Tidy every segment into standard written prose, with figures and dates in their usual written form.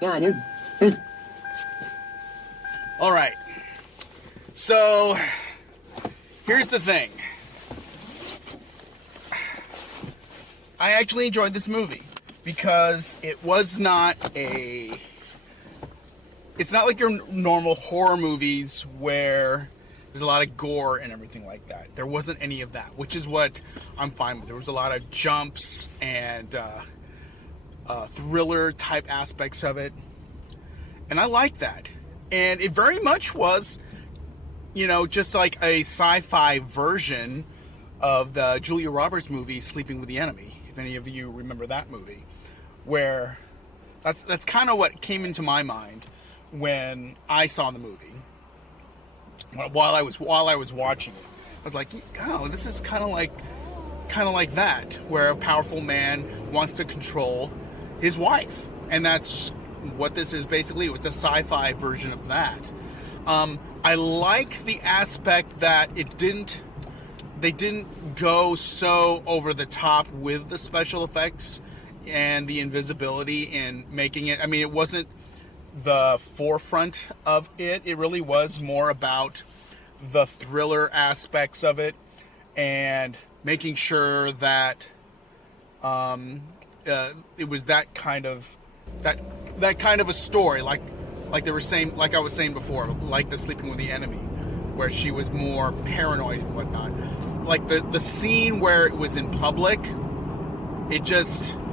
Yeah, dude. All right. So, here's the thing. I actually enjoyed this movie because it was not a... It's not like your normal horror movies where there's a lot of gore and everything like that. There wasn't any of that, which is what I'm fine with. There was a lot of jumps and thriller type aspects of it. And I like that. And it very much was, you know, just like a sci-fi version of the Julia Roberts movie, Sleeping with the Enemy. If any of you remember that movie. Where that's kind of what came into my mind when I saw the movie. While I was watching it, I was like, "Oh, this is kind of like that, where a powerful man wants to control his wife," and that's what this is basically. It's a sci-fi version of that. I like the aspect that they didn't go so over the top with the special effects and the invisibility and making it. I mean, it wasn't the forefront of it. It really was more about the thriller aspects of it and making sure that it was that kind of a story, like they were saying, like I was saying before, like the Sleeping with the Enemy, where she was more paranoid and whatnot. Like the scene where it was in public,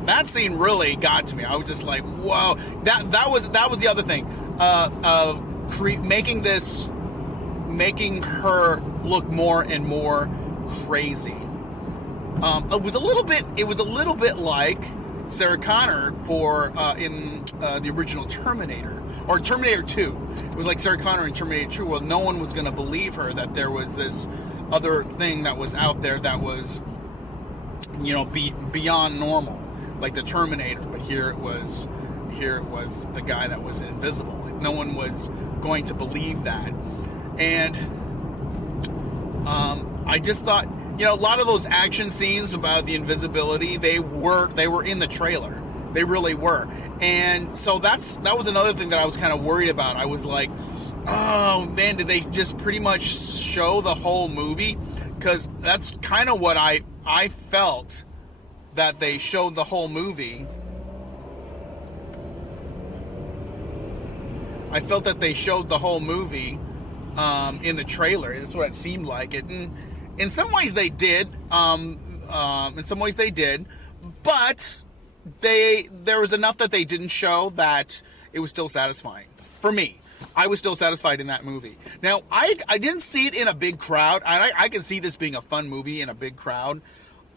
that scene really got to me. I was just like, whoa. That was the other thing of making her look more and more crazy. It was a little bit like Sarah Connor in the original Terminator, or Terminator 2. It was like Sarah Connor in Terminator 2. Well, no one was going to believe her that there was this other thing that was out there that was, you know, beyond normal, like the Terminator. But here it was the guy that was invisible. Like, no one was going to believe that, and I just thought, you know, a lot of those action scenes about the invisibility, they were in the trailer. They really were. And so that was another thing that I was kind of worried about. I was like, oh man, did they just pretty much show the whole movie? Because that's kind of what I felt, that they showed the whole movie. I felt that they showed the whole movie in the trailer. That's what it seemed like. In some ways they did. But there was enough that they didn't show that it was still satisfying. For me, I was still satisfied in that movie. Now, I didn't see it in a big crowd. I could see this being a fun movie in a big crowd.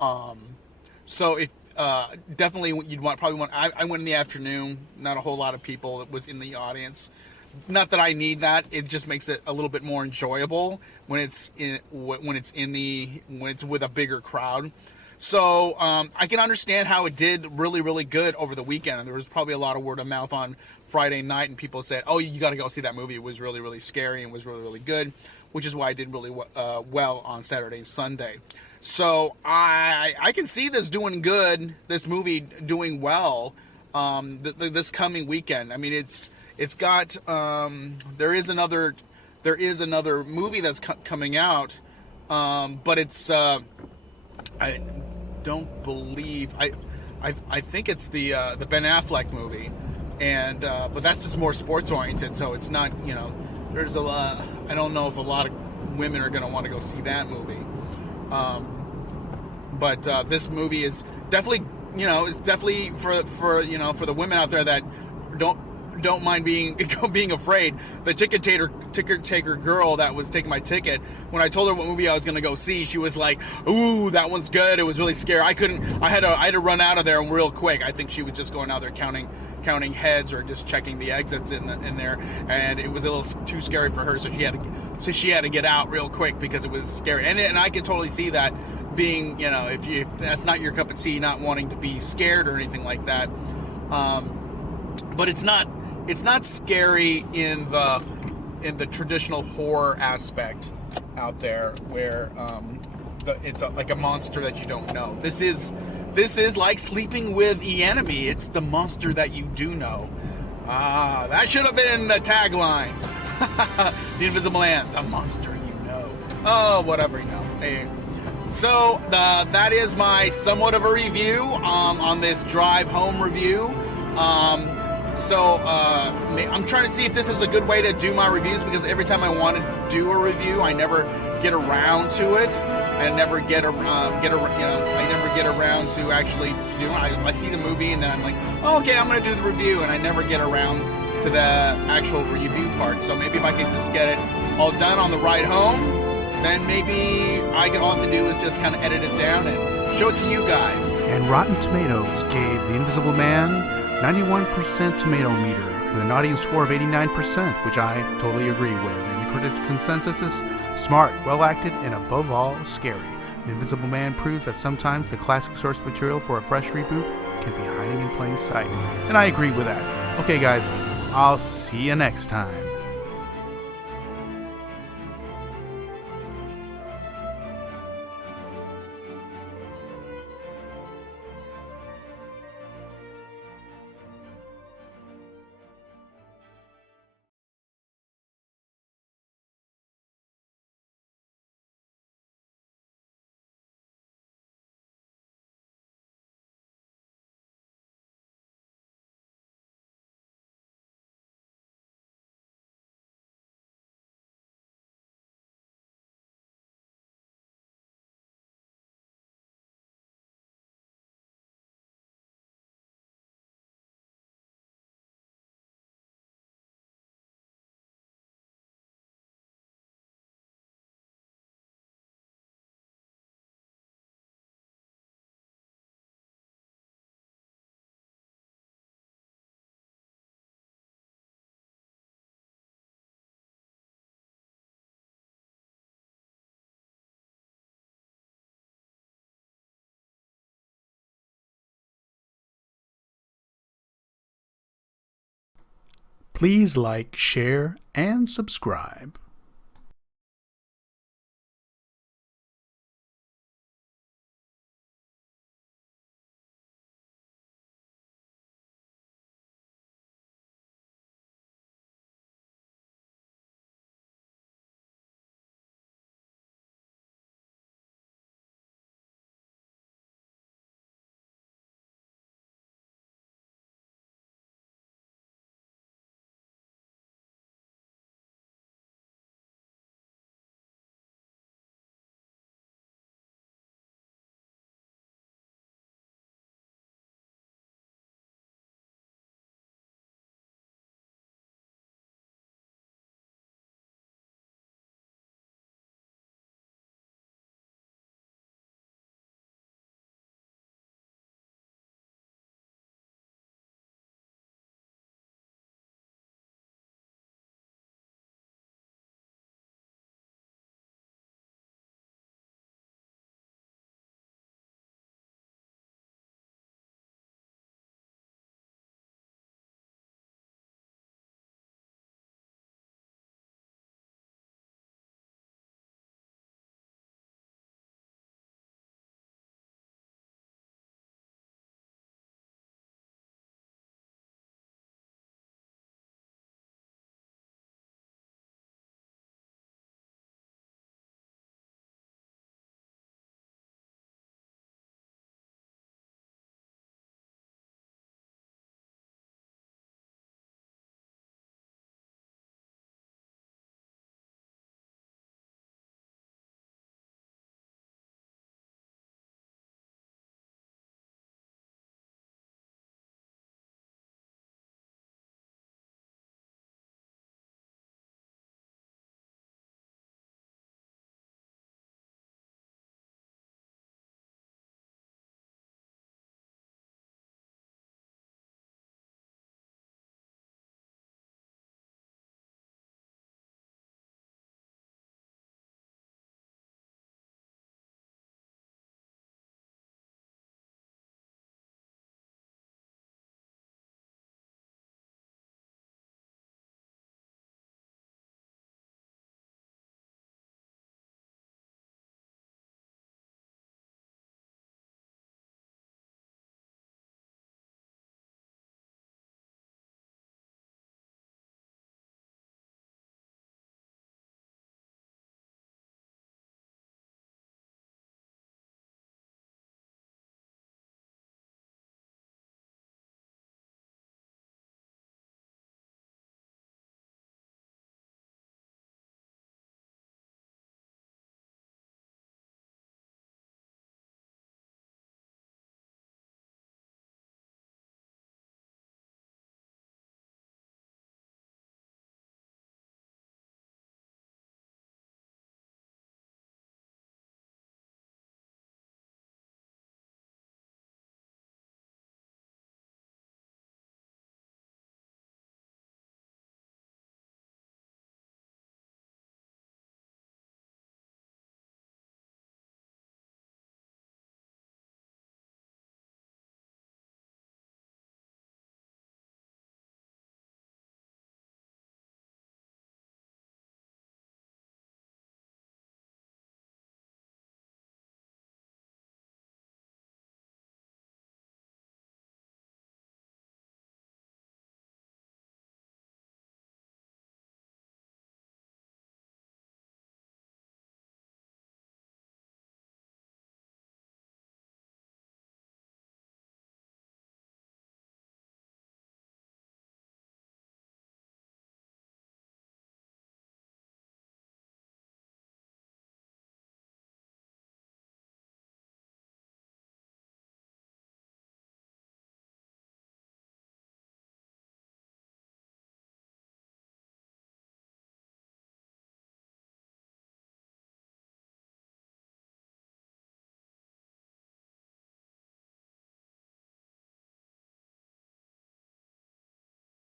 So if definitely I went in the afternoon. Not a whole lot of people that was in the audience. Not that I need that. It just makes it a little bit more enjoyable when it's with a bigger crowd. So I can understand how it did really, really good over the weekend. There was probably a lot of word of mouth on Friday night, and people said, "Oh, you got to go see that movie. It was really, really scary and was really, really good," which is why I did really well on Saturday and Sunday. So I can see this doing good. This movie doing well this coming weekend. I mean, it's got there is another movie that's coming out, but it's I don't believe I think it's the Ben Affleck movie, and but that's just more sports oriented, so it's not, you know, there's I don't know if a lot of women are going to want to go see that movie, but this movie is definitely, you know, it's definitely for you know, for the women out there that don't mind being afraid. The ticket taker girl that was taking my ticket, when I told her what movie I was going to go see, she was like, "Ooh, that one's good. It was really scary. I had to run out of there real quick." I think she was just going out there counting heads or just checking the exits in there, and it was a little too scary for her, so she had to get out real quick because it was scary. And I could totally see that being, you know, if that's not your cup of tea, not wanting to be scared or anything like that. But it's not scary in the traditional horror aspect out there, where it's like a monster that you don't know. This is like Sleeping with the Enemy. It's the monster that you do know. Ah, that should have been the tagline. The Invisible Man, the monster you know. Oh, whatever, you know. Hey. So, that is my somewhat of a review on this drive home review. I'm trying to see if this is a good way to do my reviews, because every time I want to do a review, I never get around to it. I never get around to actually doing it. I see the movie and then I'm like, oh, okay, I'm going to do the review, and I never get around to the actual review part. So maybe if I can just get it all done on the ride home, then maybe all I have to do is just kind of edit it down and show it to you guys. And Rotten Tomatoes gave The Invisible Man 91% tomato meter with an audience score of 89%, which I totally agree with. And the critics' consensus is smart, well acted, and above all, scary. The Invisible Man proves that sometimes the classic source material for a fresh reboot can be hiding in plain sight. And I agree with that. Okay, guys, I'll see you next time. Please like, share, and subscribe.